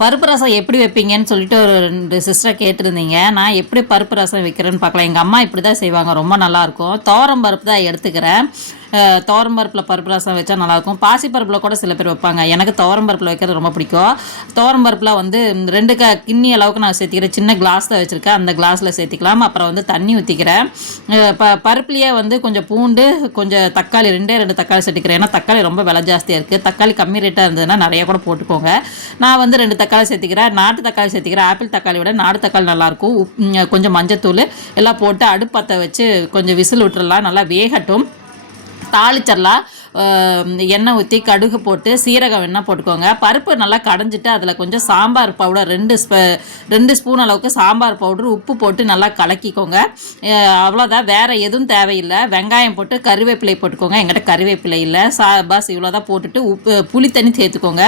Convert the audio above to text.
பருப்பு ரசம் எப்படி வைப்பீங்கன்னு சொல்லிட்டு ஒரு ரெண்டு சிஸ்டர் கேட்டிருந்தீங்க. நான் எப்படி பருப்பு ரசம் வைக்கிறேன்னு பார்க்கலாம். எங்கள் அம்மா இப்படி தான் செய்வாங்க. ரொம்ப நல்லாயிருக்கும் தோரம் பருப்பு தான் எடுத்துக்கிறேன். அஹ் துவரம் பருப்பில் பருப்பு ரசம் வச்சா நல்லாயிருக்கும் பாசிப்பருப்பில் கூட சில பேர் வைப்பாங்க. எனக்கு துவரம் பருப்பில் வைக்கிறது ரொம்ப பிடிக்கும். துவரம் பருப்பில் வந்து ரெண்டு க கிண்ணி அளவுக்கு நான் சேர்த்திக்கிறேன். சின்ன கிளாஸில் வச்சுருக்கேன். அந்த கிளாஸில் சேர்த்திக்கலாம். அப்புறம் வந்து தண்ணி ஊற்றிக்கிறேன் ப பருப்புலேயே வந்து கொஞ்சம் பூண்டு கொஞ்சம் தக்காளி ரெண்டே ரெண்டு தக்காளி சேர்த்துக்கிறேன். ஏன்னா தக்காளி ரொம்ப விலை ஜாஸ்தியாக இருக்குது தக்காளி கம்மி ரேட்டாக இருந்ததுன்னா நிறைய கூட போட்டுக்கோங்க. நான் வந்து ரெண்டு தக்காளி சேர்த்திக்கிறேன். நாட்டு தக்காளி சேர்த்திக்கிறேன். ஆப்பிள் தக்காளி விட நாட்டு தக்காளி நல்லாயிருக்கும் உப் கொஞ்சம் மஞ்சத்தூள் எல்லாம் போட்டு அடுப்பத்தை வச்சு கொஞ்சம் விசில் விட்டுறலாம். நல்லா வேகட்டும். தாளிச்சிடலாம் எண்ணெய் ஊற்றி கடுகு போட்டு சீரகம் வேணால் போட்டுக்கோங்க. பருப்பு நல்லா கடைஞ்சிட்டு அதில் கொஞ்சம் சாம்பார் பவுடர் ரெண்டு ஸ்ப ரெண்டு ஸ்பூன் அளவுக்கு சாம்பார் பவுடர் உப்பு போட்டு நல்லா கலக்கிக்கோங்க. அவ்வளோதான் வேறு எதுவும் தேவையில்லை. வெங்காயம் போட்டு கருவேப்பிலை போட்டுக்கோங்க. எங்கிட்ட கருவேப்பிலை இல்லை. சா பாஸ் இவ்வளோதான் போட்டுட்டு உப்பு புளி தண்ணி சேர்த்துக்கோங்க.